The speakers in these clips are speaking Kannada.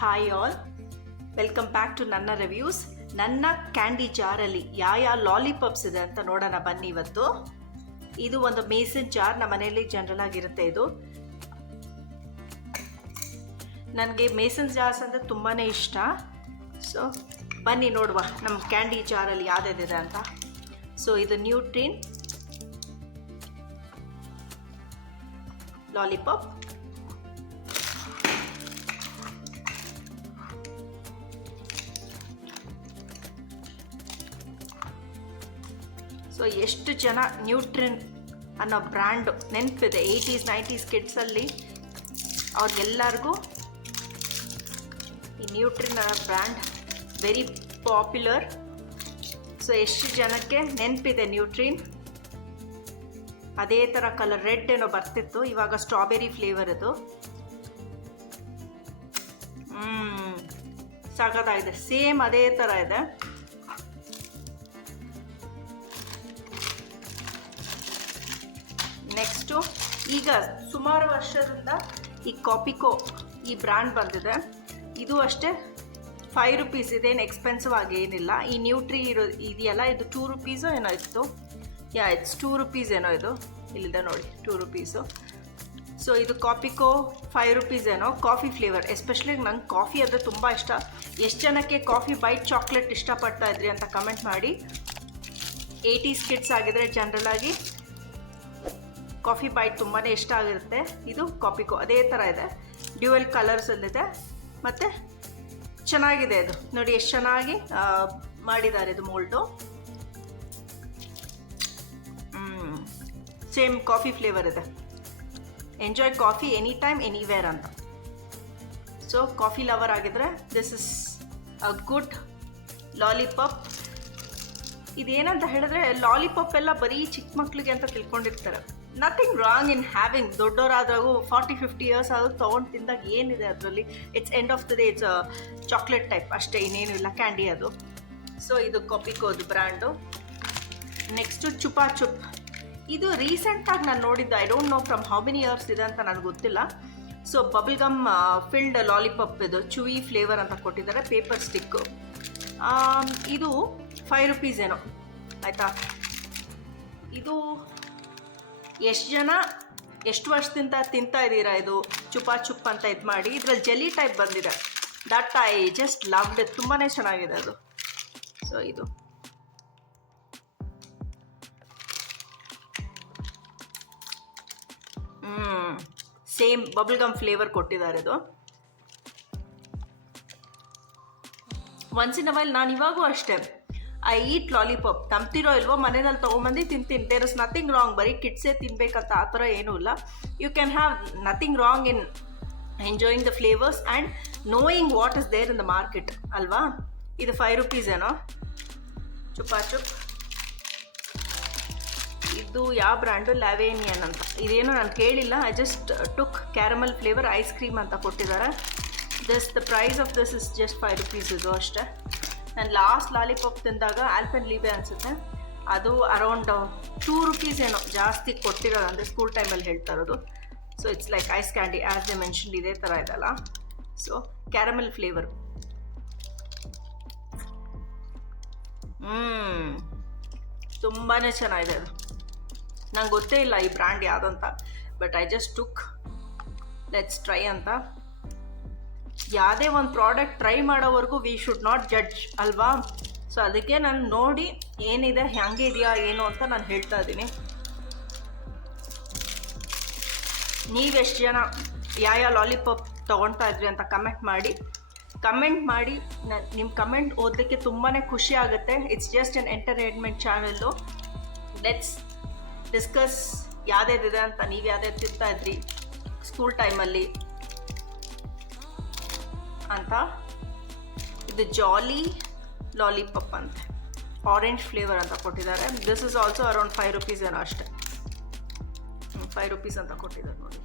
Hi all, welcome back to ನನ್ನ ರಿವ್ಯೂಸ್. ನನ್ನ ಕ್ಯಾಂಡಿ ಜಾರಲ್ಲಿ ಯಾವ ಲಾಲಿಪಾಪ್ಸ್ ಇದೆ ಅಂತ ನೋಡೋಣ ಬನ್ನಿ. ಇವತ್ತು ಇದು ಒಂದು ಮೇಸನ್ ಜಾರ್, ನಮ್ಮ ಮನೆಯಲ್ಲಿ ಜನರಲ್ ಆಗಿರುತ್ತೆ. ಇದು ನನಗೆ ಮೇಸನ್ ಜಾರ್ಸ್ ಅಂದರೆ ತುಂಬಾ ಇಷ್ಟ. ಸೊ ಬನ್ನಿ ನೋಡುವ ನಮ್ಮ ಕ್ಯಾಂಡಿ ಜಾರಲ್ಲಿ ಯಾವುದಿದೆ ಅಂತ. ಸೊ ಇದು ನ್ಯೂಟ್ರಿನ್ ಲಾಲಿಪಾಪ್, ಸೊ ಎಷ್ಟು ಜನ ನ್ಯೂಟ್ರಿನ್ ಅನ್ನೋ ಬ್ರ್ಯಾಂಡು ನೆನಪಿದೆ 80s 90s ಕಿಡ್ಸಲ್ಲಿ ಅವ್ರಿಗೆಲ್ಲರಿಗೂ ಈ ನ್ಯೂಟ್ರಿನ್ ಅನ್ನೋ ಬ್ರ್ಯಾಂಡ್ ವೆರಿ ಪಾಪ್ಯುಲರ್. ಸೊ ಎಷ್ಟು ಜನಕ್ಕೆ ನೆನಪಿದೆ ನ್ಯೂಟ್ರಿನ್? ಅದೇ ಥರ ಕಲರ್ ರೆಡ್ ಏನೋ ಬರ್ತಿತ್ತು, ಇವಾಗ ಸ್ಟ್ರಾಬೆರಿ ಫ್ಲೇವರ್ ಅದು. ಸಖತ್ತಾಗಿದೆ, ಸೇಮ್ ಅದೇ ಥರ ಇದೆ. ನೆಕ್ಸ್ಟು ಈಗ ಸುಮಾರು ವರ್ಷದಿಂದ ಈ ಕಾಪಿಕೋ ಈ ಬ್ರ್ಯಾಂಡ್ ಬಂದಿದೆ. ಇದು ಅಷ್ಟೇ 5 ರೂಪೀಸ್, ಇದೇನು ಎಕ್ಸ್ಪೆನ್ಸಿವ್ ಆಗಿ ಏನಿಲ್ಲ. ಈ ನ್ಯೂಟ್ರಿ ಇದೆಯಲ್ಲ, ಇದು 2 ರೂಪೀಸು ಏನೋ ಇತ್ತು. ಇಟ್ಸ್ 2 ರೂಪೀಸ್ ಏನೋ ಇದು, ಇಲ್ಲಿದೆ ನೋಡಿ 2 ರೂಪೀಸು. ಸೊ ಇದು ಕಾಪಿಕೋ 5 ರೂಪೀಸ್ ಏನೋ. ಕಾಫಿ ಫ್ಲೇವರ್, ಎಸ್ಪೆಷಲಿ ನಂಗೆ ಕಾಫಿ ಅಂದರೆ ತುಂಬ ಇಷ್ಟ. ಎಷ್ಟು ಜನಕ್ಕೆ ಕಾಫಿ ಬೈಟ್ ಚಾಕ್ಲೇಟ್ ಇಷ್ಟಪಡ್ತಾ ಇದ್ರಿ ಅಂತ ಕಮೆಂಟ್ ಮಾಡಿ. 80s ಕಿಡ್ಸ್ ಆಗಿದ್ರೆ ಜನರಲ್ ಆಗಿ ಕಾಫಿ ಬೈಟ್ ತುಂಬಾ ಇಷ್ಟ ಆಗಿರುತ್ತೆ. ಇದು ಕಾಪಿಕೋ ಅದೇ ಥರ ಇದೆ, ಡ್ಯುಯಲ್ ಕಲರ್ಸಲ್ಲಿದೆ ಮತ್ತು ಚೆನ್ನಾಗಿದೆ. ಇದು ನೋಡಿ ಎಷ್ಟು ಚೆನ್ನಾಗಿ ಮಾಡಿದ್ದಾರೆ ಇದು ಮೋಲ್ಡು. ಸೇಮ್ ಕಾಫಿ ಫ್ಲೇವರ್ ಇದೆ. Enjoy coffee any time anywhere ಅಂತ. ಸೊ ಕಾಫಿ ಲವರ್ ಆಗಿದ್ರೆ this is a good lollipop. ಇದೇನಂತ ಹೇಳಿದ್ರೆ ಲಾಲಿಪಾಪ್ ಎಲ್ಲ ಬರೀ ಚಿಕ್ಕ ಮಕ್ಳಿಗೆ ಅಂತ ತಿಳ್ಕೊಂಡಿರ್ತಾರೆ. Nothing wrong in having. ದೊಡ್ಡವರಾದ್ರಾಗೂ 40-50 ಇಯರ್ಸ್ ಆದರೂ ತೊಗೊಂಡು ತಿಂದಾಗ ಏನಿದೆ ಅದರಲ್ಲಿ? It's end of the day it's chocolate type ಅಷ್ಟೇ, ಇನ್ನೇನು ಇಲ್ಲ, ಕ್ಯಾಂಡಿ ಅದು. ಸೊ ಇದು ಕಾಪಿಕೋದು ಬ್ರ್ಯಾಂಡು. ನೆಕ್ಸ್ಟು ಚುಪಾ ಚುಪ್. ಇದು ರೀಸೆಂಟಾಗಿ ನಾನು ನೋಡಿದ್ದು, I don't know from how many years ಇದೆ ಅಂತ ನನಗೆ ಗೊತ್ತಿಲ್ಲ. So bubble gum filled lollipop, ಇದು ಚುವಿ ಫ್ಲೇವರ್ ಅಂತ ಕೊಟ್ಟಿದ್ದಾರೆ. Paper stick. ಇದು 5 ರೂಪೀಸ್ ಏನೋ, ಆಯಿತಾ. ಇದು ಎಷ್ಟು ಜನ ಎಷ್ಟು ವರ್ಷದಿಂದ ತಿಂತಾ ಇದ್ದೀರಾ ಇದು ಚುಪಾ ಚುಪ್ ಅಂತ ಇದು ಮಾಡಿ. ಇದರಲ್ಲಿ ಜೆಲ್ಲಿ ಟೈಪ್ ಬಂದಿದೆ. That I just loved it, ತುಂಬಾ ಚೆನ್ನಾಗಿದೆ ಅದು. ಸೊ ಇದು ಸೇಮ್ ಬಬಲ್ ಗಮ್ ಫ್ಲೇವರ್ ಕೊಟ್ಟಿದ್ದಾರೆ. ಇದು ಒನ್ಸ್ ಇನ್ ಅ ವೈಲ್ ನಾನು ಇವಾಗೂ ಅಷ್ಟೇ ಐ ಈಟ್ ಲಾಲಿಪಾಪ್. ತಂಬ್ತಿರೋ ಇಲ್ವೋ ಮನೆಯಲ್ಲಿ ತೊಗೊಂಬಂದು ತಿಂತೀನಿ. ದೇರ್ ಇಸ್ ನಥಿಂಗ್ ರಾಂಗ್, ಬರೀ ಕಿಡ್ಸೇ ತಿನ್ಬೇಕಂತ ಆ ಥರ ಏನೂ ಇಲ್ಲ. You can have nothing wrong in enjoying the flavours and knowing what is there in the market ಅಲ್ವಾ. ಇದು 5 ರೂಪೀಸ್ ಏನೋ ಚುಪಾ ಚುಪ್. ಇದು ಯಾವ ಬ್ರ್ಯಾಂಡು? ಲ್ಯಾವೇನಿಯನ್ ಅಂತ. ಇದೇನೋ ನಾನು ಕೇಳಿಲ್ಲ, I just took. Caramel flavour ice cream ಅಂತ ಕೊಟ್ಟಿದ್ದಾರೆ. The price of this is just 5 rupees ಇದು ಅಷ್ಟೇ. ನಾನು ಲಾಸ್ಟ್ ಲಾಲಿಪಾಪ್ ತಿಂದಾಗ ಆಲ್ಪೆನ್ಲೀಬೆ ಅನಿಸುತ್ತೆ, ಅದು ಅರೌಂಡ್ 2 ರೂಪೀಸ್ ಏನೋ ಜಾಸ್ತಿ ಕೊಟ್ಟಿರೋದು, ಅಂದರೆ ಸ್ಕೂಲ್ ಟೈಮಲ್ಲಿ ಹೇಳ್ತಾ ಇರೋದು. So it's like ice candy as they mentioned, ಇದೇ ಥರ ಇದೆಲ್ಲ. So caramel flavour. ತುಂಬಾ ಚೆನ್ನಾಗಿದೆ ಅದು. ನಂಗೆ ಗೊತ್ತೇ ಇಲ್ಲ ಈ ಬ್ರ್ಯಾಂಡ್ ಯಾವುದಂತ, but I just took let's try ಅಂತ. ಯಾವುದೇ ಒಂದು ಪ್ರಾಡಕ್ಟ್ ಟ್ರೈ ಮಾಡೋವರೆಗೂ ವಿ ಶುಡ್ ನಾಟ್ ಜಡ್ಜ್ ಅಲ್ವಾ. ಸೊ ಅದಕ್ಕೆ ನಾನು ನೋಡಿ ಏನಿದೆ, ಹೆಂಗೆ ಇದೆಯಾ ಏನು ಅಂತ ನಾನು ಹೇಳ್ತಾ ಇದ್ದೀನಿ. ನೀವೆಷ್ಟು ಜನ ಯಾವ ಲಾಲಿಪಾಪ್ ತೊಗೊಳ್ತಾ ಇದ್ರಿ ಅಂತ ಕಮೆಂಟ್ ಮಾಡಿ. ನಿಮ್ಮ ಕಮೆಂಟ್ ಓದಲಿಕ್ಕೆ ತುಂಬಾ ಖುಷಿ ಆಗುತ್ತೆ. It's just an entertainment channel. Let's discuss ಯಾವುದೇದಿದೆ ಅಂತ. ನೀವು ಯಾವ್ದು ತಿಂತಾ ಇದ್ರಿ ಸ್ಕೂಲ್ ಟೈಮಲ್ಲಿ ಅಂತ. ಇದು ಜಾಲಿ ಲಾಲಿಪಾಪ್ ಅಂತ, ಆರೆಂಜ್ ಫ್ಲೇವರ್ ಅಂತ ಕೊಟ್ಟಿದ್ದಾರೆ. This is also around 5 rupees ಏನೋ ಅಷ್ಟೇ. 5 ರೂಪೀಸ್ ಅಂತ ಕೊಟ್ಟಿದ್ದಾರೆ ನೋಡಿ.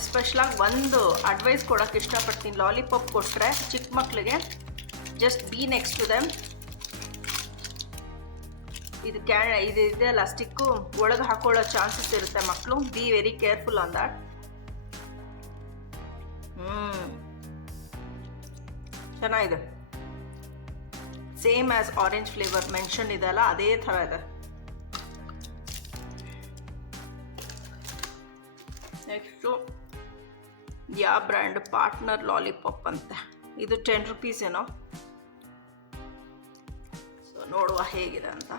ಎಸ್ಪೆಷಲಾಗಿ ಒಂದು ಅಡ್ವೈಸ್ ಕೊಡೋಕ್ಕೆ ಇಷ್ಟಪಡ್ತೀನಿ. ಲಾಲಿಪಾಪ್ ಕೊಟ್ಟರೆ ಚಿಕ್ಕ ಮಕ್ಕಳಿಗೆ just be next to them, ಇದು ಇದೆಯಲ್ಲ ಸ್ಟಿಕ್ಕು ಒಳಗೆ ಹಾಕೊಳ್ಳೋ ಚಾನ್ಸಸ್ ಇರುತ್ತೆ ಮಕ್ಕಳು. Be very careful on that. ಚೆನ್ನಾಗಿದೆ. Same as orange flavour mention ಇದೆಲ್ಲ ಅದೇ ಥರ ಇದೆ. ನೆಕ್ಸ್ಟು ಯಾವ ಬ್ರ್ಯಾಂಡ್? ಪಾರ್ಟ್ನರ್ ಲಾಲಿಪಾಪ್ ಅಂತೆ. ಇದು 10 ರೂಪೀಸ್ ಏನೋ. ಸೊ ನೋಡುವ ಹೇಗಿದೆ ಅಂತ.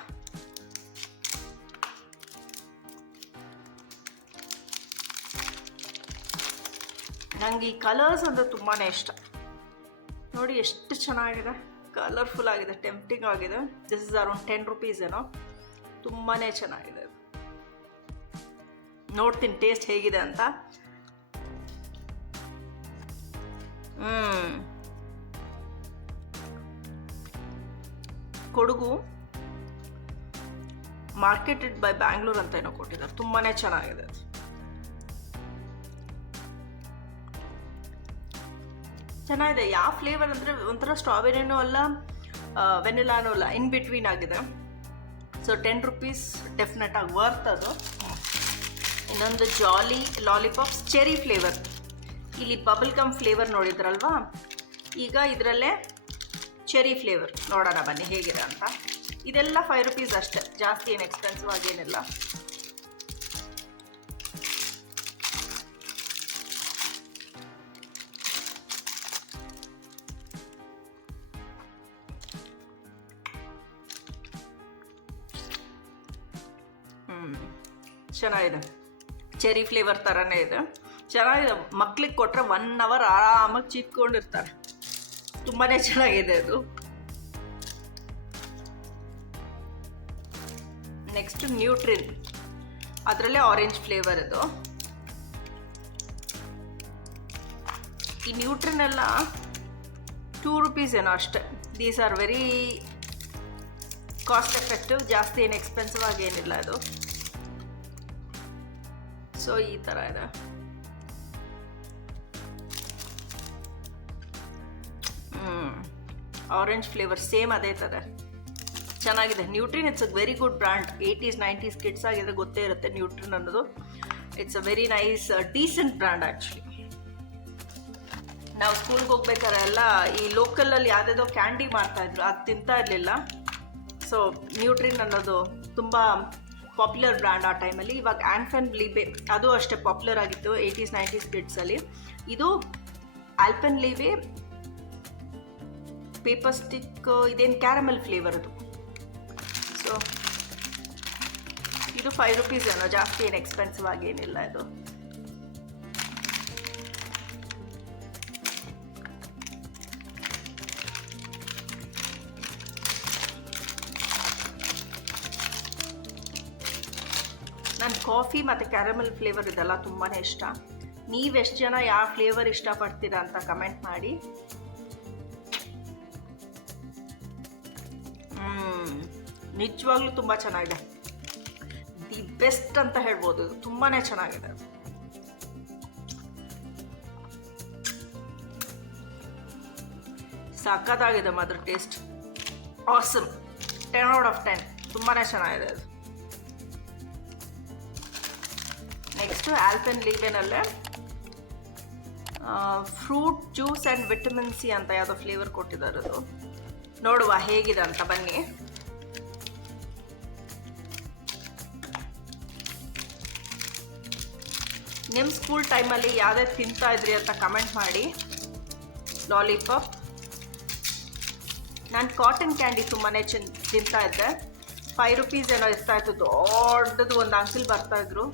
ನನಗೆ ಈ ಕಲರ್ಸ್ ಅಂದರೆ ತುಂಬಾ ಇಷ್ಟ. ನೋಡಿ ಎಷ್ಟು ಚೆನ್ನಾಗಿದೆ, ಕಲರ್ಫುಲ್ ಆಗಿದೆ, ಟೆಂಪ್ಟಿಂಗ್ ಆಗಿದೆ. ದಿಸ್ ಇಸ್ ಅರೌಂಡ್ 10 ರೂಪೀಸ್ ಏನೋ. ತುಂಬಾ ಚೆನ್ನಾಗಿದೆ. ನೋಡ್ತೀನಿ ಟೇಸ್ಟ್ ಹೇಗಿದೆ ಅಂತ. ಕೊಡಗು ಮಾರ್ಕೆಟೆಡ್ ಬೈ ಬ್ಯಾಂಗ್ಳೂರ್ ಅಂತ ಏನೋ ಕೊಟ್ಟಿದ್ದಾರೆ. ತುಂಬಾ ಚೆನ್ನಾಗಿದೆ. ಚೆನ್ನಾಗಿದೆ. ಯಾವ ಫ್ಲೇವರ್ ಅಂದರೆ ಒಂಥರ ಸ್ಟ್ರಾಬೆರಿನೂ ಅಲ್ಲ, ವೆನಿಲಾನೂ ಅಲ್ಲ, ಇನ್ ಬಿಟ್ವೀನ್ ಆಗಿದೆ. ಸೊ 10 ರೂಪೀಸ್ ಡೆಫಿನೆಟ್ ಆಗಿ ವರ್ತ್ ಅದು. ಇನ್ನೊಂದು ಜಾಲಿ ಲಾಲಿಪಾಪ್ಸ್ ಚೆರಿ ಫ್ಲೇವರ್. ಇಲ್ಲಿ ಬಬಲ್ ಗಮ್ ಫ್ಲೇವರ್ ನೋಡಿದ್ರಲ್ವಾ, ಈಗ ಇದರಲ್ಲೇ ಚೆರಿ ಫ್ಲೇವರ್ ನೋಡೋಣ ಬನ್ನಿ ಹೇಗಿದೆ ಅಂತ. ಇದೆಲ್ಲ 5 ರೂಪೀಸ್ ಅಷ್ಟೇ, ಜಾಸ್ತಿ ಏನು ಎಕ್ಸ್ಪೆನ್ಸಿವ್ ಆಗೇನಿಲ್ಲ. ಚೆನ್ನಾಗಿದೆ. ಚೆರಿ ಫ್ಲೇವರ್ ಥರನೇ ಇದೆ. ಚೆನ್ನಾಗಿದೆ. ಮಕ್ಳಿಗೆ ಕೊಟ್ಟರೆ 1 ಅವರ್ ಆರಾಮಾಗಿ ಚೀಪ್ಕೊಂಡಿರ್ತಾರೆ. ತುಂಬಾ ಚೆನ್ನಾಗಿದೆ ಅದು. ನೆಕ್ಸ್ಟ್ ನ್ಯೂಟ್ರಿನ್, ಅದರಲ್ಲೇ ಆರೆಂಜ್ ಫ್ಲೇವರ್ ಇದು. ಈ ನ್ಯೂಟ್ರಿನ್ ಎಲ್ಲ 2 ರೂಪೀಸ್ ಏನೋ ಅಷ್ಟೇ. These are very cost effective. ಜಾಸ್ತಿ ಏನು ಎಕ್ಸ್ಪೆನ್ಸಿವ್ ಆಗೇನಿಲ್ಲ ಇದು. ಸೊ ಈ ಥರ ಇದೆ. ಆರೆಂಜ್ ಫ್ಲೇವರ್ ಸೇಮ್ ಅದೇ ಥರ ಚೆನ್ನಾಗಿದೆ. Nutrine it's a very good brand. 80s 90s kids ಆಗಿದೆ, ಗೊತ್ತೇ ಇರುತ್ತೆ ನ್ಯೂಟ್ರಿನ್ ಅನ್ನೋದು. It's a very nice decent brand actually. ನಾವು ಸ್ಕೂಲ್ಗೆ ಹೋಗ್ಬೇಕಾದ್ರೆ ಎಲ್ಲ ಈ ಲೋಕಲಲ್ಲಿ ಯಾವುದೇದೋ ಕ್ಯಾಂಡಿ ಮಾಡ್ತಾಯಿದ್ರು, ಅದು ತಿಂತಾ ಇರಲಿಲ್ಲ. ಸೊ ನ್ಯೂಟ್ರಿನ್ ಅನ್ನೋದು ತುಂಬ ಪಾಪ್ಯುಲರ್ ಬ್ರ್ಯಾಂಡ್ ಆ ಟೈಮಲ್ಲಿ. ಇವಾಗ ಆಲ್ಪೆನ್ಲೀಬೆ ಅದು ಅಷ್ಟೇ ಪಾಪ್ಯುಲರ್ ಆಗಿತ್ತು 80s 90s ಕಿಡ್ಸಲ್ಲಿ. ಇದು ಆಲ್ಪೆನ್ಲೀಬೆ ಪೇಪರ್ ಸ್ಟಿಕ್, ಇದೇನು ಕ್ಯಾರಮೆಲ್ ಫ್ಲೇವರ್ ಅದು. ಸೊ ಇದು 5 ರೂಪೀಸ್ ಏನೋ, ಜಾಸ್ತಿ ಏನು ಎಕ್ಸ್ಪೆನ್ಸಿವ್ ಆಗೇನಿಲ್ಲ ಇದು. ನನ್ನ ಕಾಫಿ ಮತ್ತು ಕ್ಯಾರಮೆಲ್ ಫ್ಲೇವರ್ ಇದೆಲ್ಲ ತುಂಬಾ ಇಷ್ಟ. ನೀವೆಷ್ಟು ಜನ ಯಾವ ಫ್ಲೇವರ್ ಇಷ್ಟಪಡ್ತೀರಾ ಅಂತ ಕಮೆಂಟ್ ಮಾಡಿ. ನಿಜವಾಗ್ಲೂ ತುಂಬ ಚೆನ್ನಾಗಿದೆ. ದಿ ಬೆಸ್ಟ್ ಅಂತ ಹೇಳ್ಬೋದು. ಇದು ತುಂಬಾ ಚೆನ್ನಾಗಿದೆ. ಸಖತ್ತಾಗಿದೆ ಮಾತ್ರ ಟೇಸ್ಟ್. ಆಸಮ್. 10 out of 10. ತುಂಬಾ ಚೆನ್ನಾಗಿದೆ ಅದು. ನೆಕ್ಸ್ಟು ಆಲ್ಪೆನ್ಲೀಬೆನಲ್ಲೇ fruit juice and vitamin C ಅಂತ ಯಾವುದೋ ಫ್ಲೇವರ್ ಕೊಟ್ಟಿದ್ದಾರೆ. ಅದು ನೋಡುವ ಹೇಗಿದೆ ಅಂತ ಬನ್ನಿ. ನಿಮ್ಮ ಸ್ಕೂಲ್ ಟೈಮಲ್ಲಿ ಯಾವುದೇ ತಿಂತಾ ಇದ್ರಿ ಅಂತ ಕಮೆಂಟ್ ಮಾಡಿ. ಲಾಲಿಪಾಪ್. ನಾನು ಕಾಟನ್ ಕ್ಯಾಂಡಿ ತುಂಬಾ ತಿಂತಾ ಇದ್ದೆ. 5 ರೂಪೀಸ್ ಏನೋ ಇರ್ತಾಯಿತ್ತು, ದೊಡ್ಡದು ಒಂದು ಅಂಕಲ್ ಬರ್ತಾಯಿದ್ರು.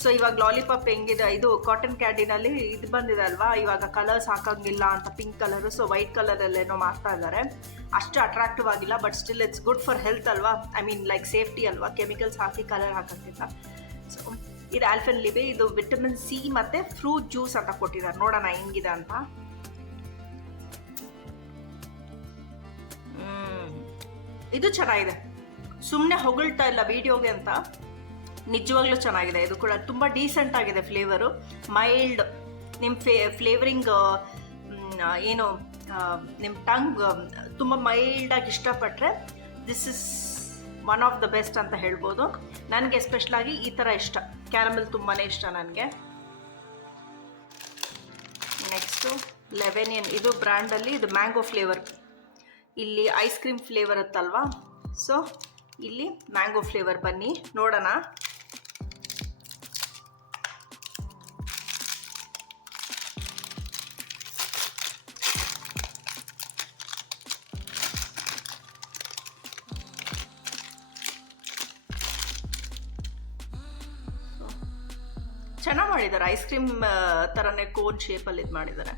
ಸೊ ಇವಾಗ ಲಾಲಿಪಾಪ್ ಹೆಂಗಿದೆ, ಇದು ಕಾಟನ್ ಕ್ಯಾಂಡಿನಲ್ಲಿ ಇದು ಬಂದಿದೆ ಅಲ್ವಾ, ಇವಾಗ ಕಲರ್ಸ್ ಹಾಕಂಗಿಲ್ಲ ಅಂತ ಪಿಂಕ್ ಕಲರು. ಸೊ ವೈಟ್ ಕಲರಲ್ಲೇನೋ ಮಾಡ್ತಾ ಇದ್ದಾರೆ. ಅಷ್ಟು ಅಟ್ರಾಕ್ಟಿವ್ ಆಗಿಲ್ಲ, but still it's good for health ಅಲ್ವಾ. ಐ ಮೀನ್ ಲೈಕ್ ಸೇಫ್ಟಿ ಅಲ್ವಾ, ಕೆಮಿಕಲ್ಸ್ ಹಾಕಿ ಕಲರ್ ಹಾಕೋಕ್ಕಿಂತ. ಸೊ ಇದು ಆಲ್ಪೆನ್ಲೀಬೆ. ಇದು ವಿಟಮಿನ್ ಸಿ ಮತ್ತು ಫ್ರೂಟ್ ಜ್ಯೂಸ್ ಅಂತ ಕೊಟ್ಟಿದ್ದಾರೆ. ನೋಡೋಣ ಹೆಂಗಿದೆ ಅಂತ. ಇದು ಚೆನ್ನಾಗಿದೆ. ಸುಮ್ಮನೆ ಹೊಗಳ್ತಾ ಇಲ್ಲ ವಿಡಿಯೋಗೆ ಅಂತ, ನಿಜವಾಗ್ಲೂ ಚೆನ್ನಾಗಿದೆ. ಇದು ಕೂಡ ತುಂಬ ಡೀಸೆಂಟ್ ಆಗಿದೆ ಫ್ಲೇವರು. ಮೈಲ್ಡ್. ನಿಮ್ಮ ಫ್ಲೇವರಿಂಗ್ ಏನು ನಿಮ್ಮ ಟಂಗ್ ತುಂಬ ಮೈಲ್ಡಾಗಿ ಇಷ್ಟಪಟ್ಟರೆ this is one of the best ಅಂತ ಹೇಳ್ಬೋದು. ನನಗೆ ಎಸ್ಪೆಷಲಾಗಿ ಈ ಥರ ಇಷ್ಟ, ಕ್ಯಾರಮೆಲ್ ತುಂಬಾ ಇಷ್ಟ ನನಗೆ. ನೆಕ್ಸ್ಟು ಲೆವೆನಿಯನ್, ಇದು ಬ್ರ್ಯಾಂಡಲ್ಲಿ ಇದು ಮ್ಯಾಂಗೋ ಫ್ಲೇವರ್. ಇಲ್ಲಿ ಐಸ್ ಕ್ರೀಮ್ ಫ್ಲೇವರ್ ಇತ್ತಲ್ವಾ, ಸೊ ಇಲ್ಲಿ ಮ್ಯಾಂಗೋ ಫ್ಲೇವರ್. ಬನ್ನಿ ನೋಡೋಣ. ಚೆನ್ನಾಗಿ ಮಾಡಿದ್ದಾರೆ, ಐಸ್ ಕ್ರೀಮ್ ಥರನೇ ಕೋನ್ ಶೇಪಲ್ಲಿ ಇದು ಮಾಡಿದ್ದಾರೆ.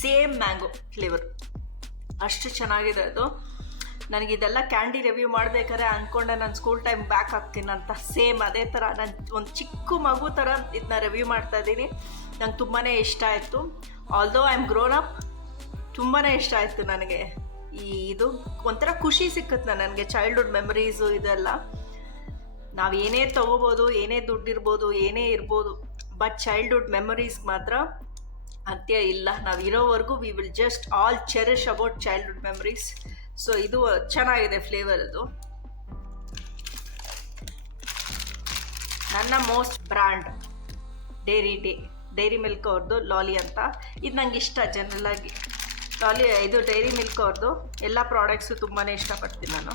ಸೇಮ್ ಮ್ಯಾಂಗೋ ಫ್ಲೇವರ್, ಅಷ್ಟು ಚೆನ್ನಾಗಿದೆ ಅದು. ನನಗಿದೆಲ್ಲ ಕ್ಯಾಂಡಿ ರಿವ್ಯೂ ಮಾಡಬೇಕಾದ್ರೆ ಅಂದ್ಕೊಂಡೆ ನಾನು ಸ್ಕೂಲ್ ಟೈಮ್ ಬ್ಯಾಕ್ ಆಗ್ತೀನಿ ಅಂತ. ಸೇಮ್ ಅದೇ ಥರ ನಾನು ಒಂದು ಚಿಕ್ಕ ಮಗು ಥರ ಇದನ್ನ ರಿವ್ಯೂ ಮಾಡ್ತಾ ಇದ್ದೀನಿ. ನಂಗೆ ತುಂಬಾ ಇಷ್ಟ ಆಯಿತು. Although I am grown up, ತುಂಬಾ ಇಷ್ಟ ಆಯಿತು ನನಗೆ. ಇದು ಒಂಥರ ಖುಷಿ ಸಿಕ್ಕುತ್ತೆ ನನಗೆ, ಚೈಲ್ಡ್ಹುಡ್ ಮೆಮರೀಸು ಇದೆಲ್ಲ. ನಾವು ಏನೇ ತೊಗೋಬೋದು, ಏನೇ ದುಡ್ಡಿರ್ಬೋದು, ಏನೇ ಇರ್ಬೋದು, ಬಟ್ ಚೈಲ್ಡ್ಹುಡ್ ಮೆಮರೀಸ್ ಮಾತ್ರ ಅಂತ್ಯ ಇಲ್ಲ. ನಾವು ಇರೋವರೆಗೂ we will just all cherish about childhood memories. So ಇದು ಚೆನ್ನಾಗಿದೆ ಫ್ಲೇವರ್. ಇದು ನನ್ನ ಮೋಸ್ಟ್ ಬ್ರ್ಯಾಂಡ್ ಡೈರಿ ಮಿಲ್ಕ್ ಅವ್ರದ್ದು ಲಾಲಿ ಅಂತ. ಇದು ನಂಗೆ ಇಷ್ಟ ಜನರಲಾಗಿ. ಲಾಲಿ ಇದು ಡೈರಿ ಮಿಲ್ಕ್ ಅವ್ರದ್ದು ಎಲ್ಲ ಪ್ರಾಡಕ್ಟ್ಸು ತುಂಬಾ ಇಷ್ಟಪಡ್ತೀನಿ ನಾನು.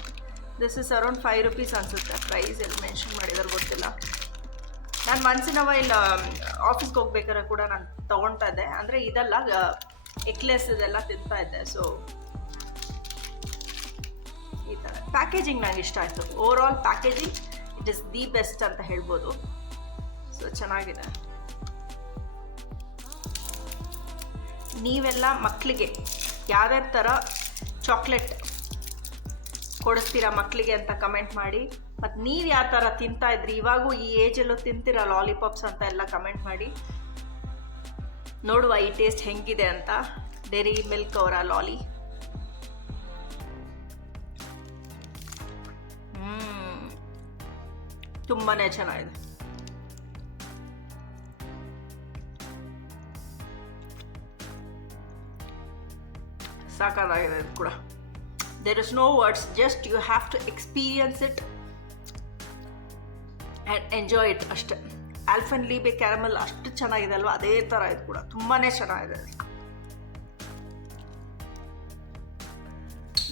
ದಿಸ್ ಇಸ್ ಅರೌಂಡ್ 5 ರೂಪೀಸ್ ಅನಿಸುತ್ತೆ. ಪ್ರೈಸ್ ಎಲ್ಲಿ ಮೆನ್ಷನ್ ಮಾಡಿದಾರೆ ಗೊತ್ತಿಲ್ಲ. ನಾನು ಮನ್ಸಿನ ಇಲ್ಲ ಆಫೀಸ್ಗೆ ಹೋಗ್ಬೇಕಾದ್ರೆ ಕೂಡ ನಾನು ತೊಗೊಳ್ತಾ ಇದ್ದೆ. ಅಂದರೆ ಇದೆಲ್ಲ ಎಕ್ಲೆಸ್ ಇದೆಲ್ಲ ತಿಂತಾ ಇದ್ದೆ. ಸೊ ಈ ಥರ ಪ್ಯಾಕೇಜಿಂಗ್ ನಂಗೆ ಇಷ್ಟ ಆಯಿತು. Over all packaging it is the best ಅಂತ ಹೇಳ್ಬೋದು. ಸೊ ಚೆನ್ನಾಗಿದೆ. ನೀವೆಲ್ಲ ಮಕ್ಕಳಿಗೆ ಯಾವ್ಯಾವ ಥರ ಚಾಕ್ಲೇಟ್ ಕೊಡಿಸ್ತೀರಾ ಮಕ್ಕಳಿಗೆ ಅಂತ ಕಮೆಂಟ್ ಮಾಡಿ. ಮತ್ತು ನೀವು ಯಾವ ಥರ ತಿಂತಾಯಿದ್ರಿ, ಇವಾಗೂ ಈ ಏಜಲ್ಲೂ ತಿಂತೀರಾ ಲಾಲಿಪಾಪ್ಸ್ ಅಂತ ಎಲ್ಲ ಕಮೆಂಟ್ ಮಾಡಿ. ನೋಡುವ ಈ ಟೇಸ್ಟ್ ಹೆಂಗಿದೆ ಅಂತ. ಡೈರಿ ಮಿಲ್ಕ್ ಅವರ ಲಾಲಿ. ತುಂಬಾ ಚೆನ್ನಾಗಿದೆ. ಸಾಕಾಗಿದೆ ಇದು ಕೂಡ. There is no words, just you have to experience it and enjoy it ಅಷ್ಟೆ. ಆಲ್ಪೆನ್ಲೀಬೆ ಕ್ಯಾರಮೆಲ್ ಅಷ್ಟು ಚೆನ್ನಾಗಿದೆ ಅಲ್ವಾ, ಅದೇ ಥರ ಇದು ಕೂಡ ತುಂಬಾ ಚೆನ್ನಾಗಿದೆ.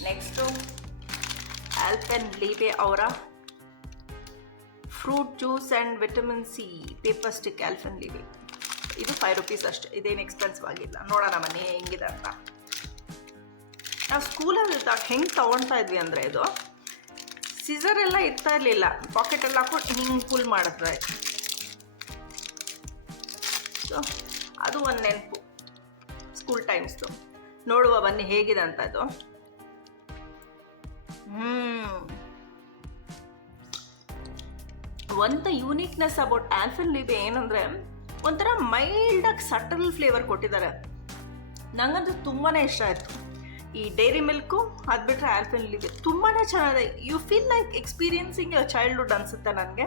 ನೆಕ್ಸ್ಟು ಆಲ್ಪೆನ್ಲೀಬೆ ಅವರ fruit juice and vitamin C paper stick Alpenliebe. ಇದು 5 ರೂಪೀಸ್ ಅಷ್ಟೆ, ಇದೇನು ಎಕ್ಸ್ಪೆನ್ಸಿವ್ ಆಗಿಲ್ಲ. ನೋಡೋಣ ಮನೆ ಹೆಂಗಿದೆ ಅಂತ. ನಾವು ಸ್ಕೂಲಲ್ಲಿ ಇದ್ದಾಗ ಹೆಂಗೆ ತೊಗೊಳ್ತಾ ಇದ್ವಿ ಅಂದರೆ, ಇದು ಸಿಸರ್ ಎಲ್ಲ ಇರ್ತಾ ಇರಲಿಲ್ಲ, ಪಾಕೆಟಲ್ಲಿ ಹಾಕೊಂಡು ಹಿಂಗೆ ಫುಲ್ ಮಾಡಿದ್ರೆ. ಸೊ ಅದು ಒಂದು ನೆನಪು ಸ್ಕೂಲ್ ಟೈಮ್ಸ್ದು. ನೋಡುವ ಬನ್ನಿ ಹೇಗಿದೆ ಅಂತ ಇದು. ಒಂದು ಯೂನಿಕ್ನೆಸ್ ಅಬೌಟ್ ಆಲ್ಪೆನ್ಲೀಬೆ ಏನಂದರೆ, ಒಂಥರ ಮೈಲ್ಡಾಗಿ ಸಟಲ್ ಫ್ಲೇವರ್ ಕೊಟ್ಟಿದ್ದಾರೆ. ನಂಗಂತೂ ತುಂಬಾ ಇಷ್ಟ ಆಯಿತು. ಈ ಡೈರಿ ಮಿಲ್ಕು ಅದು ಬಿಟ್ಟರೆ ಆಲ್ಪೆನ್ಲೀಬೆ ತುಂಬಾ ಚೆನ್ನಾಗಿದೆ. You feel like experiencing your childhood ಅನಿಸುತ್ತೆ ನನಗೆ.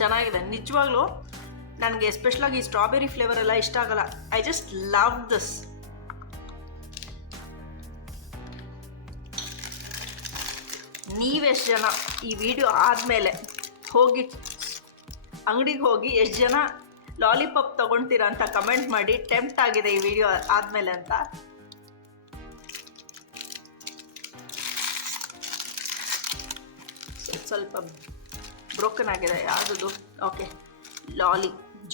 ಚೆನ್ನಾಗಿದೆ ನಿಜವಾಗ್ಲೂ. ನನಗೆ ಎಸ್ಪೆಷಲಾಗಿ ಈ ಸ್ಟ್ರಾಬೆರಿ ಫ್ಲೇವರ್ ಎಲ್ಲ ಇಷ್ಟ ಆಗಲ್ಲ. I just love this. ನೀವೆಷ್ಟು ಜನ ಈ ವಿಡಿಯೋ ಆದಮೇಲೆ ಹೋಗಿ ಅಂಗಡಿಗೆ ಹೋಗಿ ಎಷ್ಟು ಜನ ಲಾಲಿಪಾಪ್ ತೊಗೊಳ್ತೀರಾ ಅಂತ ಕಮೆಂಟ್ ಮಾಡಿ. ಟೆಂಪ್ಟ್ ಆಗಿದೆ ಈ ವಿಡಿಯೋ ಆದಮೇಲೆ ಅಂತ. ಸ್ವಲ್ಪ ಬ್ರೋಕನ್ ಆಗಿದೆ ಯಾವುದದು. ಓಕೆ,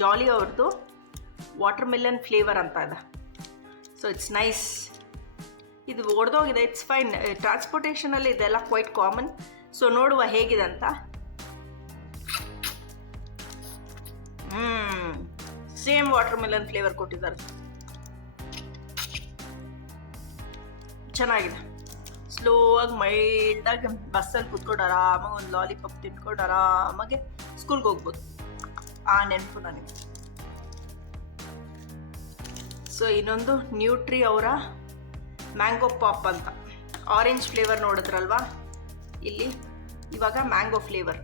ಜಾಲಿ ಅವ್ರದ್ದು ವಾಟರ್ ಮೆಲನ್ ಫ್ಲೇವರ್ ಅಂತ ಇದೆ. So it's nice. ಇದು ಒಡೆದೋಗಿದೆ, ಇಟ್ಸ್ ಫೈನ್. ಟ್ರಾನ್ಸ್ಪೋರ್ಟೇಷನಲ್ಲಿ ಇದೆಲ್ಲ ಕ್ವೈಟ್ ಕಾಮನ್. ಸೊ ನೋಡುವ ಹೇಗಿದೆ ಅಂತ. ಸೇಮ್ ವಾಟರ್ ಮೆಲನ್ ಫ್ಲೇವರ್ ಕೊಟ್ಟಿದ್ದಾರೆ. ಚೆನ್ನಾಗಿದೆ. ಸ್ಲೋ ಆಗಿ ಮೈಲ್ಡಾಗಿ ಬಸ್ಸಲ್ಲಿ ಕೂತ್ಕೊಂಡು ಆರಾಮಾಗಿ ಒಂದು ಲಾಲಿಪಾಪ್ ತಿನ್ಕೊಂಡು ಆರಾಮಾಗಿ ಸ್ಕೂಲ್ಗೆ ಹೋಗ್ಬೋದು. ಆ ನೆನಪು ನನಗೆ. ಸೊ ಇನ್ನೊಂದು ನ್ಯೂಟ್ರಿ ಅವರ ಮ್ಯಾಂಗೋ ಪಾಪ್ ಅಂತ ಆರೆಂಜ್ ಫ್ಲೇವರ್ ನೋಡಿದ್ರಲ್ವಾ, ಇಲ್ಲಿ ಇವಾಗ ಮ್ಯಾಂಗೋ ಫ್ಲೇವರ್.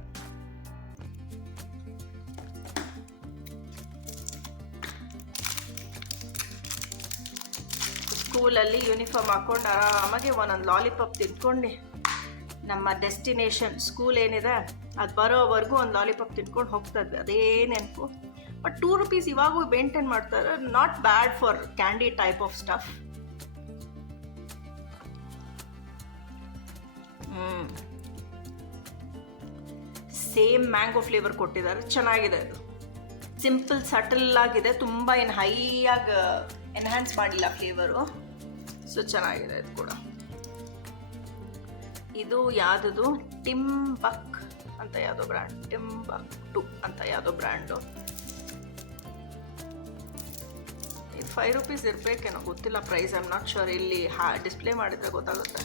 ಸ್ಕೂಲಲ್ಲಿ ಯೂನಿಫಾರ್ಮ್ ಹಾಕ್ಕೊಂಡು ಆರಾಮಾಗಿ ಒಂದೊಂದು ಲಾಲಿಪಾಪ್ ತಿನ್ಕೊಂಡು ನಮ್ಮ ಡೆಸ್ಟಿನೇಷನ್ ಸ್ಕೂಲ್ ಏನಿದೆ ಅದು ಬರೋವರೆಗೂ ಒಂದು ಲಾಲಿಪಾಪ್ ತಿನ್ಕೊಂಡು ಹೋಗ್ತಾ ಇದ್ವಿ. ಅದೇ ನೆನಪು. ಬಟ್ ₹2 ಇವಾಗೂ ಮೇಂಟೈನ್ ಮಾಡ್ತಾರೆ. Not bad for candy type of stuff. Same mango flavour ಕೊಟ್ಟಿದ್ದಾರೆ. ಚೆನ್ನಾಗಿದೆ. ಇದು ಸಿಂಪಲ್ ಸಟಲ್ ಆಗಿದೆ, ತುಂಬ ಏನು ಹೈ ಆಗಿ ಎನ್ಹ್ಯಾನ್ಸ್ ಮಾಡಿಲ್ಲ ಫ್ಲೇವರು. ಸೊ ಚೆನ್ನಾಗಿದೆ ಇದು ಕೂಡ. ಇದು ಯಾವುದದು ಟಿಂಬಕ್ ಅಂತ ಯಾವುದೋ ಬ್ರ್ಯಾಂಡ್, ಟಿಂಬಕ್ಟು ಅಂತ ಯಾವುದೋ ಬ್ರ್ಯಾಂಡು. ಇದು ₹5 ಇರಬೇಕೇನೋ, ಗೊತ್ತಿಲ್ಲ price. I am not sure. ಇಲ್ಲಿ ಡಿಸ್ಪ್ಲೇ ಮಾಡಿದರೆ ಗೊತ್ತಾಗುತ್ತೆ.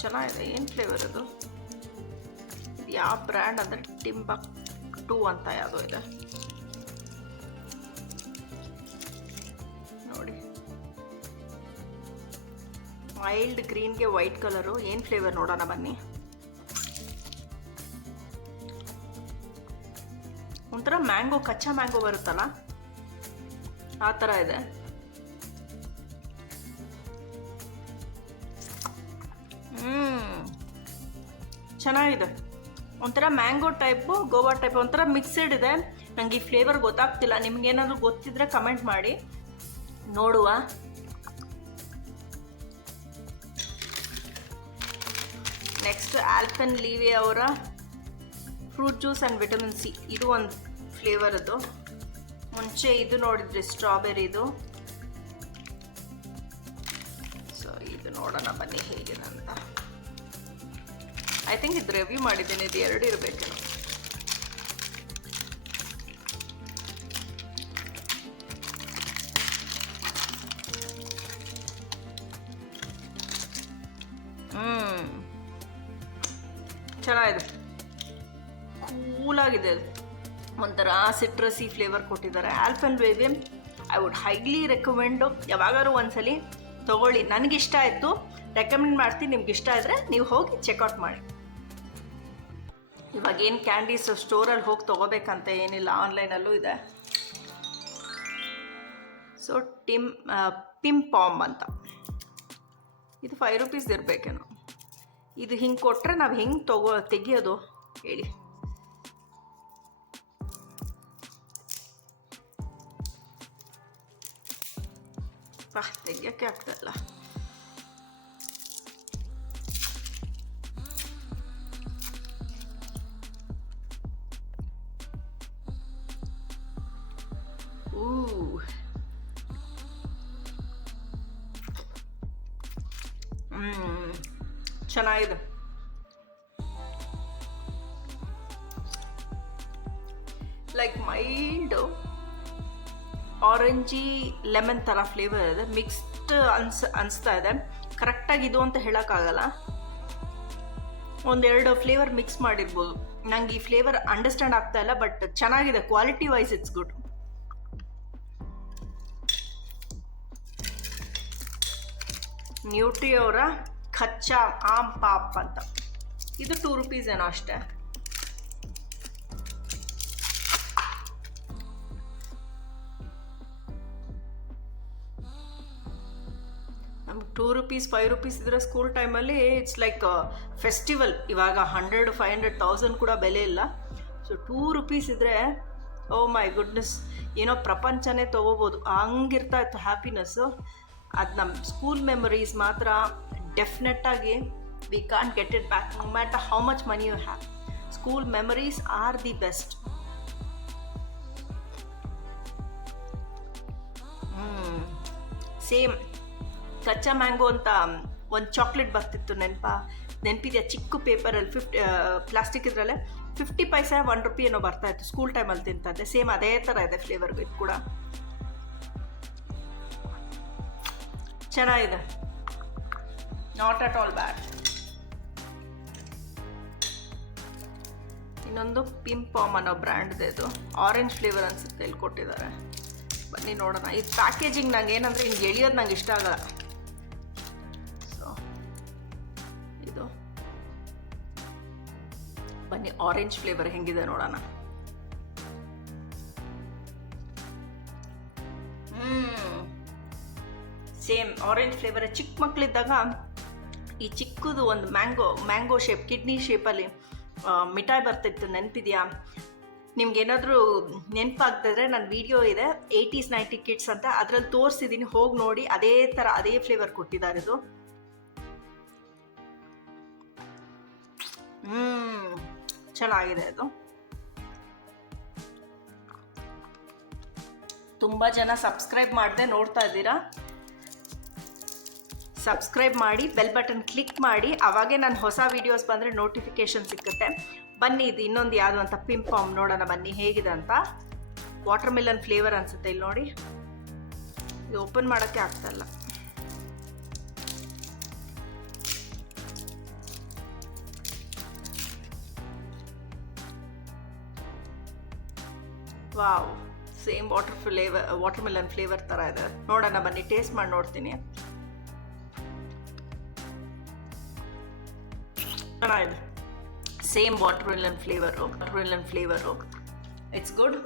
ಚೆನ್ನಾಗಿದೆ. ಏನು ಫ್ಲೇವರ್ ಅದು? ಯಾವ ಬ್ರ್ಯಾಂಡ್ ಅಂದರೆ ಟಿಂಬಕ್ಟು ಅಂತ ಯಾವುದೋ ಇದೆ ನೋಡಿ. ವೈಲ್ಡ್ ಗ್ರೀನ್ಗೆ ವೈಟ್ ಕಲರು. ಏನು ಫ್ಲೇವರ್ ನೋಡೋಣ ಬನ್ನಿ. ಒಂಥರ ಮ್ಯಾಂಗೋ, ಕಚ್ಚಾ ಮ್ಯಾಂಗೋ ಬರುತ್ತಲ್ಲ ಆ ಥರ ಇದೆ. ಚೆನ್ನಾಗಿದೆ. ಒಂಥರ ಮ್ಯಾಂಗೋ ಟೈಪು, ಗೋವಾ ಟೈಪ್, ಒಂಥರ ಮಿಕ್ಸೆಡ್ ಇದೆ. ನನಗೆ ಈ ಫ್ಲೇವರ್ ಗೊತ್ತಾಗ್ತಿಲ್ಲ. ನಿಮ್ಗೇನಾದರೂ ಗೊತ್ತಿದ್ರೆ ಕಮೆಂಟ್ ಮಾಡಿ ನೋಡುವ. ನೆಕ್ಸ್ಟ್ ಆಲ್ಪೆನ್ಲೀಬೆ ಅವರ fruit juice and vitamin C. ಇದು ಒಂದು ಫ್ಲೇವರ್. ಅದು ಮುಂಚೆ ಇದು ನೋಡಿದ್ರಿ, ಸ್ಟ್ರಾಬೆರಿದು. ಸೊ ಇದು ನೋಡೋಣ ಬನ್ನಿ ಹೇಗಿದೆ ಅಂತ. ಐ ಥಿಂಕ್ ಇದು ರಿವ್ಯೂ ಮಾಡಿದ್ದೀನಿ. ಇದು 2 ಇರಬೇಕೇನೋ. ಚೆನ್ನಾಗಿದೆ, ಕೂಲಾಗಿದೆ. ಅದು ಒಂಥರ ಸಿಟ್ರಸಿ ಫ್ಲೇವರ್ ಕೊಟ್ಟಿದ್ದಾರೆ. Alpenliebe I would highly recommend. ಯಾವಾಗಾದ್ರೂ ಒಂದ್ಸಲಿ ತೊಗೊಳ್ಳಿ. ನನಗಿಷ್ಟ ಆಯಿತು, ರೆಕಮೆಂಡ್ ಮಾಡ್ತೀನಿ. ನಿಮ್ಗೆ ಇಷ್ಟ ಆದರೆ ನೀವು ಹೋಗಿ ಚೆಕ್ಔಟ್ ಮಾಡಿ. ಇವಾಗೇನು ಕ್ಯಾಂಡೀಸ್ ಸ್ಟೋರಲ್ಲಿ ಹೋಗಿ ತೊಗೋಬೇಕಂತ ಏನಿಲ್ಲ, ಆನ್ಲೈನಲ್ಲೂ ಇದೆ. ಸೊ ಪಿಂಪಾಮ್ ಅಂತ. ಇದು ₹5 ಇರಬೇಕೇನೋ. ಇದು ಹಿಂಗೆ ಕೊಟ್ಟರೆ ನಾವು ಹೆಂಗೆ ತೆಗಿಯೋದು ಹೇಳಿ. ತೆಗಿಯೋಕ್ಕೆ ಆಗ್ತಾಯಿಲ್ಲ. ಚೆನ್ನಾಗಿದೆ. ಲೈಕ್ ಮೈಲ್ಡ್ ಆರೆಂಜಿ ಲೆಮನ್ ಥರ ಫ್ಲೇವರ್ ಇದೆ. ಮಿಕ್ಸ್ಡ್ ಅನಿಸ್ತಾ ಇದೆ. ಕರೆಕ್ಟಾಗಿ ಇದು ಅಂತ ಹೇಳೋಕ್ಕಾಗಲ್ಲ. 1-2 ಫ್ಲೇವರ್ ಮಿಕ್ಸ್ ಮಾಡಿರ್ಬೋದು. ನಂಗೆ ಈ ಫ್ಲೇವರ್ ಅಂಡರ್ಸ್ಟ್ಯಾಂಡ್ ಆಗ್ತಾ ಇಲ್ಲ, ಬಟ್ ಚೆನ್ನಾಗಿದೆ. Quality wise it's good. Nutrine ಅವರ ಕಚ್ಚಾ ಆಮ್ ಪಾಪ್ ಅಂತ. ಇದು ₹2 ಏನೋ ಅಷ್ಟೇ. ನಮ್ಗೆ ₹2 ₹5 ಇದ್ರೆ ಸ್ಕೂಲ್ ಟೈಮಲ್ಲಿ ಇಟ್ಸ್ ಲೈಕ್ ಫೆಸ್ಟಿವಲ್. ಇವಾಗ 100, 500, 1000 ಕೂಡ ಬೆಲೆ ಇಲ್ಲ. ಸೊ ₹2 ಇದ್ದರೆ ಓ ಮೈ ಗುಡ್ನೆಸ್, ಏನೋ ಪ್ರಪಂಚನೇ ತೊಗೋಬೋದು. ಹಂಗಿರ್ತಾ ಇತ್ತು ಹ್ಯಾಪಿನೆಸ್ಸು. ಅದು ನಮ್ಮ ಸ್ಕೂಲ್ ಮೆಮೊರೀಸ್ ಮಾತ್ರ ಡೆಫಿನೆಟ್ಟಾಗಿ we can't get it back, no matter how much money you have. School memories are the best. Same Kaccha mango ಅಂತ ಒಂದು ಚಾಕ್ಲೇಟ್ ಬರ್ತಿತ್ತು, ನೆನಪಿದೆಯಾ? ಚಿಕ್ಕ ಪೇಪರಲ್ಲಿ ಪ್ಲಾಸ್ಟಿಕ್ ಇದರಲ್ಲೇ 50 ಪೈಸೆ ₹1 ಏನೋ ಬರ್ತಾಯಿತ್ತು. ಸ್ಕೂಲ್ ಟೈಮಲ್ಲಿ ತಿಂತಂತೆ. ಸೇಮ್ ಅದೇ ಥರ ಇದೆ ಫ್ಲೇವರ್ಗೆ ಇದು ಕೂಡ. ಚೆನ್ನಾಗಿದೆ, ನಾಟ್ ಅಟ್ ಆಲ್ ಬ್ಯಾಡ್. ಇನ್ನೊಂದು ಪಿಂಪಾಮ್ ಅನ್ನೋ ಬ್ರ್ಯಾಂಡ್ದೆ. ಇದು ಆರೆಂಜ್ ಫ್ಲೇವರ್ ಅನಿಸುತ್ತೆ. ಇಲ್ಲಿ ಕೊಟ್ಟಿದ್ದಾರೆ, ಬನ್ನಿ ನೋಡೋಣ. ಇದು ಪ್ಯಾಕೇಜಿಂಗ್ ನಂಗೆ ಏನಂದರೆ ಹಿಂಗೆ ಎಳಿಯೋದು ನಂಗೆ ಇಷ್ಟ ಆಗಲ್ಲ. ಸೊ ಇದು ಬನ್ನಿ ಆರೆಂಜ್ ಫ್ಲೇವರ್ ಹೆಂಗಿದೆ ನೋಡೋಣ. Same orange flavour. ಚಿಕ್ಕ ಮಕ್ಕಳಿದ್ದಾಗ ಈ ಚಿಕ್ಕದು ಒಂದು ಮ್ಯಾಂಗೋ ಶೇಪ್, ಕಿಡ್ನಿ ಶೇಪಲ್ಲಿ ಮಿಠಾಯಿ ಬರ್ತಿತ್ತು, ನೆನಪಿದೆಯಾ? ನಿಮ್ಗೇನಾದರೂ ನೆನಪಾಗ್ತಿದ್ರೆ ನನ್ನ ವಿಡಿಯೋ ಇದೆ 80s 90 ಕಿಡ್ಸ್ ಅಂತ, ಅದರಲ್ಲಿ ತೋರಿಸಿದ್ದೀನಿ, ಹೋಗಿ ನೋಡಿ. ಅದೇ ಥರ ಅದೇ ಫ್ಲೇವರ್ ಕೊಟ್ಟಿದ್ದಾರೆ ಇದು. ಚೆನ್ನಾಗಿದೆ ಅದು. ತುಂಬ ಜನ ಸಬ್ಸ್ಕ್ರೈಬ್ ಮಾಡದೆ ನೋಡ್ತಾ ಇದ್ದೀರಾ. ಸಬ್ಸ್ಕ್ರೈಬ್ ಮಾಡಿ, ಬೆಲ್ ಬಟನ್ ಕ್ಲಿಕ್ ಮಾಡಿ, ಅವಾಗೇ ನಾನು ಹೊಸ ವೀಡಿಯೋಸ್ ಬಂದರೆ ನೋಟಿಫಿಕೇಶನ್ ಸಿಕ್ಕುತ್ತೆ. ಬನ್ನಿ ಇದು ಇನ್ನೊಂದು ಯಾವುದು ಅಂತ ಪಿಂಪಾಮ್ ನೋಡೋಣ ಬನ್ನಿ ಹೇಗಿದೆ ಅಂತ. ವಾಟರ್ ಮೆಲನ್ ಫ್ಲೇವರ್ ಅನಿಸುತ್ತೆ ಇಲ್ಲಿ ನೋಡಿ. ಇದು ಓಪನ್ ಮಾಡೋಕ್ಕೆ ಆಗ್ತಾಯಿಲ್ಲ. Wow, same water melon flavour ಥರ ಇದೆ. ನೋಡೋಣ ಬನ್ನಿ, ಟೇಸ್ಟ್ ಮಾಡಿ ನೋಡ್ತೀನಿ. ಚೆನ್ನಾಗಿದೆ, same water melon flavour. It's good.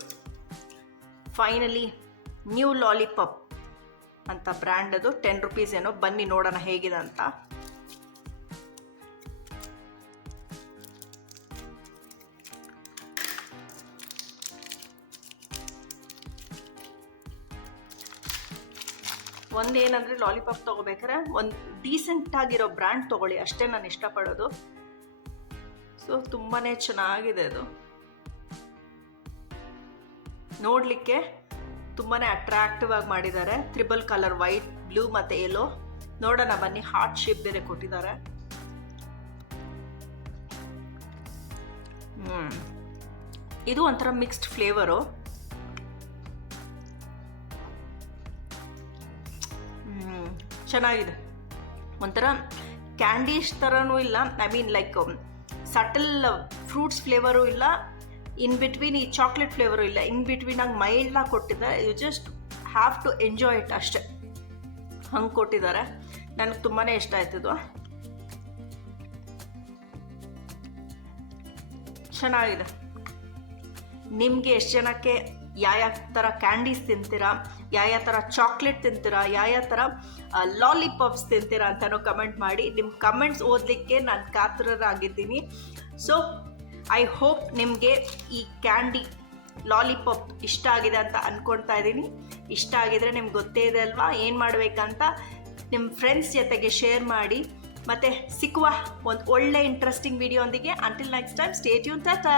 Finally new lollipop ಅಂತ ಬ್ರ್ಯಾಂಡ್, ಅದು 10 ರೂಪೀಸ್ ಏನೋ. ಬನ್ನಿ ನೋಡೋಣ ಹೇಗಿದೆ ಅಂತ. ಒಂದೇನಂದರೆ ಲಾಲಿಪಾಪ್ ತೊಗೋಬೇಕಾರೆ ಒಂದು ಡೀಸೆಂಟ್ ಆಗಿರೋ ಬ್ರ್ಯಾಂಡ್ ತೊಗೊಳ್ಳಿ, ಅಷ್ಟೇ ನಾನು ಇಷ್ಟಪಡೋದು. ಸೊ ತುಂಬಾ ಚೆನ್ನಾಗಿದೆ ಅದು, ನೋಡಲಿಕ್ಕೆ ತುಂಬಾ ಅಟ್ರಾಕ್ಟಿವ್ ಆಗಿ ಮಾಡಿದ್ದಾರೆ. 3 ಕಲರ್, ವೈಟ್, ಬ್ಲೂ ಮತ್ತು ಯೆಲ್ಲೋ. ನೋಡೋಣ ಬನ್ನಿ, ಹಾರ್ಟ್ ಶೇಪ್ ಬೇರೆ ಕೊಟ್ಟಿದ್ದಾರೆ. ಇದು ಒಂಥರ ಮಿಕ್ಸ್ಡ್ ಫ್ಲೇವರು. ಚೆನ್ನಾಗಿದೆ, ಒಂಥರ ಕ್ಯಾಂಡೀಸ್ ಥರನೂ ಇಲ್ಲ. I mean like subtle fruits flavour ಇಲ್ಲ, ಇನ್ ಬಿಟ್ವೀನ್ ಈ ಚಾಕ್ಲೇಟ್ ಫ್ಲೇವರು ಇಲ್ಲ, ಇನ್ ಬಿಟ್ವೀನಾಗಿ ಮೈಲ್ಡಾಗಿ ಕೊಟ್ಟಿದ್ದಾರೆ. You just have to enjoy it ಅಷ್ಟೆ, ಹಂಗೆ ಕೊಟ್ಟಿದ್ದಾರೆ. ನನಗೆ ತುಂಬಾ ಇಷ್ಟ ಆಯ್ತದು. ಚೆನ್ನಾಗಿದೆ. ನಿಮಗೆ ಎಷ್ಟು ಜನಕ್ಕೆ ಯಾವ ಥರ ಕ್ಯಾಂಡೀಸ್ ತಿಂತೀರಾ, ಯಾವ ಥರ ಚಾಕ್ಲೇಟ್ ತಿಂತೀರಾ, ಯಾವ ಥರ ಲಾಲಿಪಾಪ್ಸ್ ತಿಂತೀರಾ ಅಂತಲೂ ಕಮೆಂಟ್ ಮಾಡಿ. ನಿಮ್ಮ ಕಮೆಂಟ್ಸ್ ಓದಲಿಕ್ಕೆ ನಾನು ಕಾತುರರಾಗಿದ್ದೀನಿ. ಸೊ ಐ ಹೋಪ್ ನಿಮಗೆ ಈ ಕ್ಯಾಂಡಿ ಲಾಲಿಪಾಪ್ ಇಷ್ಟ ಆಗಿದೆ ಅಂತ ಅಂದ್ಕೊಳ್ತಾ ಇದ್ದೀನಿ. ಇಷ್ಟ ಆಗಿದರೆ ನಿಮ್ಗೆ ಗೊತ್ತೇ ಇದೆ ಅಲ್ವಾ ಏನು ಮಾಡಬೇಕಂತ. ನಿಮ್ಮ ಫ್ರೆಂಡ್ಸ್ ಜೊತೆಗೆ ಶೇರ್ ಮಾಡಿ. ಮತ್ತು ಸಿಕ್ಕುವ ಒಂದು ಒಳ್ಳೆ ಇಂಟ್ರೆಸ್ಟಿಂಗ್ ವಿಡಿಯೋ ಒಂದಿಗೆ. Until next time, stay tune, Tata.